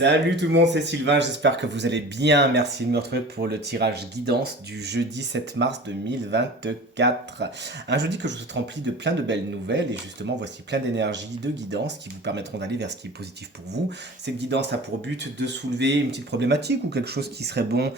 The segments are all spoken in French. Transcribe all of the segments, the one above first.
Salut tout le monde, c'est Sylvain, j'espère que vous allez bien. Merci de me retrouver pour le tirage guidance du jeudi 7 mars 2024. Un jeudi que je vous souhaite rempli de plein de belles nouvelles et justement voici plein d'énergie, de guidance qui vous permettront d'aller vers ce qui est positif pour vous. Cette guidance a pour but de soulever une petite problématique ou quelque chose qui serait bon,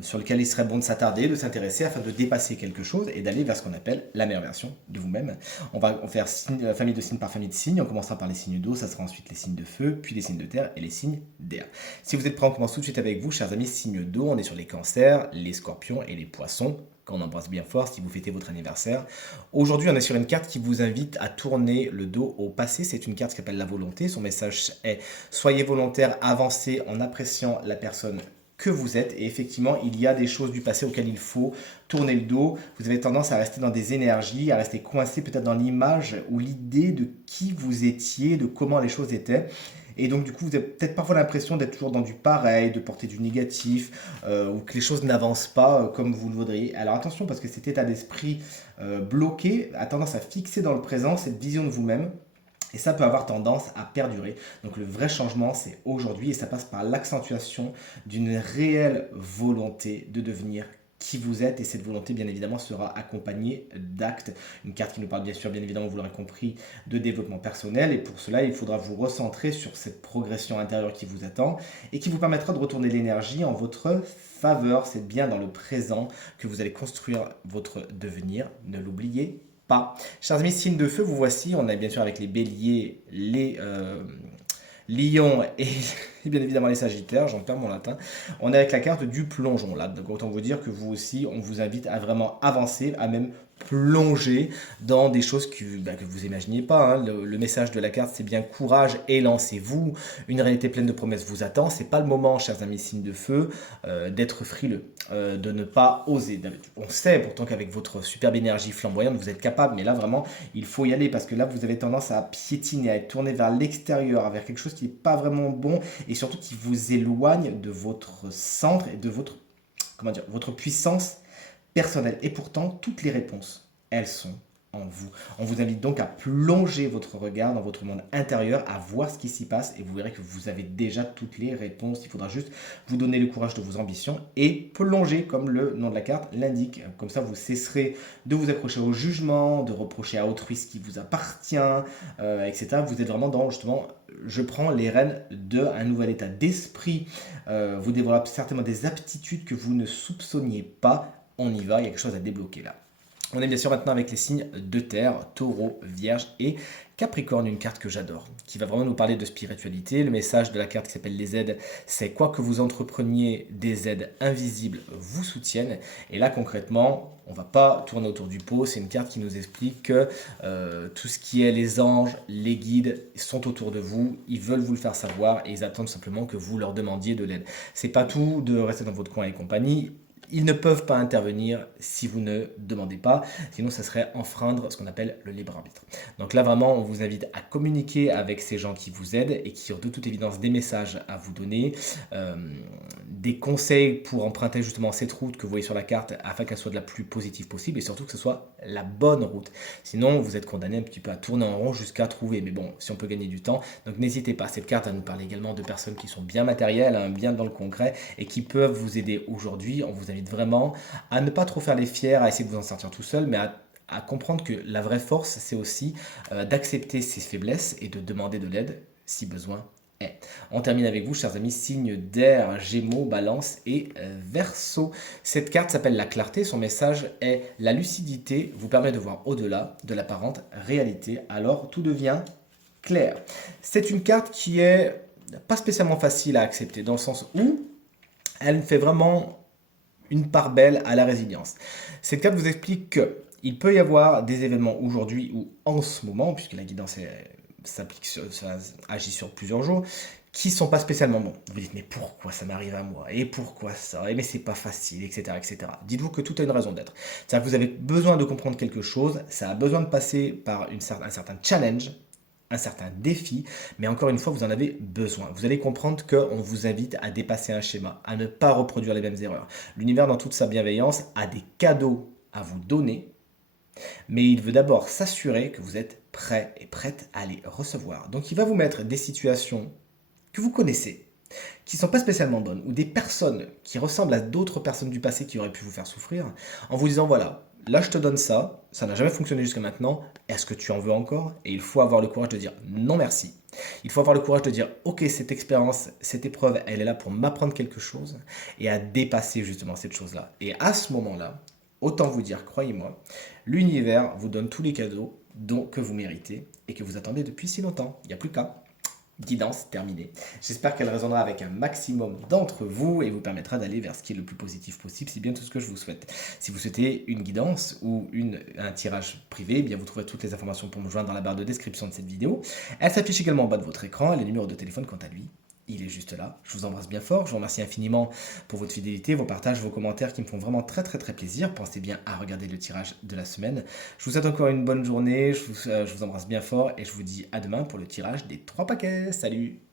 sur lequel il serait bon de s'attarder, de s'intéresser afin de dépasser quelque chose et d'aller vers ce qu'on appelle la meilleure version de vous-même. On va faire famille de signes par famille de signes, on commencera par les signes d'eau, ça sera ensuite les signes de feu, puis les signes de terre et les signes d'air. Si vous êtes prêts, on commence tout de suite avec vous, chers amis, signes d'eau. On est sur les cancers, les scorpions et les poissons, qu'on embrasse bien fort si vous fêtez votre anniversaire. Aujourd'hui, on est sur une carte qui vous invite à tourner le dos au passé. C'est une carte qui s'appelle la volonté. Son message est soyez volontaire, avancez en appréciant la personne que vous êtes. Et effectivement, il y a des choses du passé auxquelles il faut tourner le dos. Vous avez tendance à rester dans des énergies, à rester coincé peut-être dans l'image ou l'idée de qui vous étiez, de comment les choses étaient. Et donc, du coup, vous avez peut-être parfois l'impression d'être toujours dans du pareil, de porter du négatif, ou que les choses n'avancent pas comme vous le voudriez. Alors attention, parce que cet état d'esprit bloqué a tendance à fixer dans le présent cette vision de vous-même. Et ça peut avoir tendance à perdurer. Donc le vrai changement, c'est aujourd'hui, et ça passe par l'accentuation d'une réelle volonté de devenir qui vous êtes, et cette volonté bien évidemment sera accompagnée d'actes, une carte qui nous parle bien sûr, bien évidemment vous l'aurez compris, de développement personnel, et pour cela il faudra vous recentrer sur cette progression intérieure qui vous attend et qui vous permettra de retourner l'énergie en votre faveur. C'est bien dans le présent que vous allez construire votre devenir, ne l'oubliez pas. Chers amis, signes de feu, vous voici, on est bien sûr avec les béliers, les lions et bien évidemment les sagittaires, j'en perds mon latin. On est avec la carte du plongeon là, donc autant vous dire que vous aussi, on vous invite à vraiment avancer, à même plonger dans des choses que vous imaginiez pas, hein. Le message de la carte, c'est bien courage et lancez-vous. Une réalité pleine de promesses vous attend. C'est pas le moment, chers amis signes de feu, d'être frileux, de ne pas oser. On sait pourtant qu'avec votre superbe énergie flamboyante, vous êtes capable, mais là vraiment, il faut y aller parce que là, vous avez tendance à piétiner, à être tourné vers l'extérieur, vers quelque chose qui n'est pas vraiment bon et surtout qui vous éloigne de votre centre et de votre, comment dire, votre puissance personnelle. Et pourtant, toutes les réponses, elles sont en vous. On vous invite donc à plonger votre regard dans votre monde intérieur, à voir ce qui s'y passe et vous verrez que vous avez déjà toutes les réponses. Il faudra juste vous donner le courage de vos ambitions et plonger comme le nom de la carte l'indique. Comme ça, vous cesserez de vous accrocher au jugement, de reprocher à autrui ce qui vous appartient, etc. Vous êtes vraiment dans justement je prends les rênes d'un nouvel état d'esprit. Vous développez certainement des aptitudes que vous ne soupçonniez pas. On y va, il y a quelque chose à débloquer là. On est bien sûr maintenant avec les signes de terre, taureau, vierge et Capricorne, une carte que j'adore, qui va vraiment nous parler de spiritualité. Le message de la carte qui s'appelle les aides, c'est quoi que vous entrepreniez, des aides invisibles vous soutiennent. Et là concrètement, on ne va pas tourner autour du pot, c'est une carte qui nous explique que tout ce qui est les anges, les guides sont autour de vous, ils veulent vous le faire savoir et ils attendent simplement que vous leur demandiez de l'aide. C'est pas tout de rester dans votre coin et compagnie. Ils ne peuvent pas intervenir si vous ne demandez pas, sinon ça serait enfreindre ce qu'on appelle le libre arbitre. Donc là vraiment, on vous invite à communiquer avec ces gens qui vous aident et qui ont de toute évidence des messages à vous donner, des conseils pour emprunter justement cette route que vous voyez sur la carte afin qu'elle soit de la plus positive possible et surtout que ce soit la bonne route. Sinon, vous êtes condamné un petit peu à tourner en rond jusqu'à trouver. Mais bon, si on peut gagner du temps, donc n'hésitez pas. Cette carte va nous parler également de personnes qui sont bien matérielles, hein, bien dans le concret et qui peuvent vous aider aujourd'hui. On vous invite vraiment à ne pas trop faire les fiers, à essayer de vous en sortir tout seul, mais à comprendre que la vraie force, c'est aussi d'accepter ses faiblesses et de demander de l'aide si besoin est. On termine avec vous, chers amis, signes d'air, Gémeaux, Balance et Verseau. Cette carte s'appelle la clarté. Son message est la lucidité vous permet de voir au-delà de l'apparente réalité. Alors tout devient clair. C'est une carte qui est pas spécialement facile à accepter dans le sens où elle fait vraiment une part belle à la résilience. Cette carte vous explique que il peut y avoir des événements aujourd'hui ou en ce moment, puisque la guidance s'applique, ça agit sur plusieurs jours, qui sont pas spécialement bons. Vous dites mais pourquoi ça m'arrive à moi et pourquoi ça et mais c'est pas facile, etc., etc. Dites-vous que tout a une raison d'être. C'est-à-dire que vous avez besoin de comprendre quelque chose, ça a besoin de passer par un certain challenge, un certain défi, mais encore une fois, vous en avez besoin. Vous allez comprendre qu'on vous invite à dépasser un schéma, à ne pas reproduire les mêmes erreurs. L'univers, dans toute sa bienveillance, a des cadeaux à vous donner, mais il veut d'abord s'assurer que vous êtes prêt et prête à les recevoir. Donc il va vous mettre des situations que vous connaissez, qui sont pas spécialement bonnes, ou des personnes qui ressemblent à d'autres personnes du passé qui auraient pu vous faire souffrir, en vous disant voilà, là je te donne ça, ça n'a jamais fonctionné jusqu'à maintenant, est-ce que tu en veux encore? Et il faut avoir le courage de dire non merci. Il faut avoir le courage de dire ok, cette expérience, cette épreuve, elle est là pour m'apprendre quelque chose et à dépasser justement cette chose-là. Et à ce moment-là, autant vous dire, croyez-moi, l'univers vous donne tous les cadeaux que vous méritez et que vous attendez depuis si longtemps. Il n'y a plus qu'à. Guidance terminée. J'espère qu'elle résonnera avec un maximum d'entre vous et vous permettra d'aller vers ce qui est le plus positif possible. C'est bien tout ce que je vous souhaite. Si vous souhaitez une guidance ou un tirage privé, eh bien vous trouverez toutes les informations pour me joindre dans la barre de description de cette vidéo. Elle s'affiche également en bas de votre écran et le numéro de téléphone quant à lui. Il est juste là. Je vous embrasse bien fort. Je vous remercie infiniment pour votre fidélité, vos partages, vos commentaires qui me font vraiment très très très plaisir. Pensez bien à regarder le tirage de la semaine. Je vous souhaite encore une bonne journée. Je vous embrasse bien fort et je vous dis à demain pour le tirage des 3 paquets. Salut!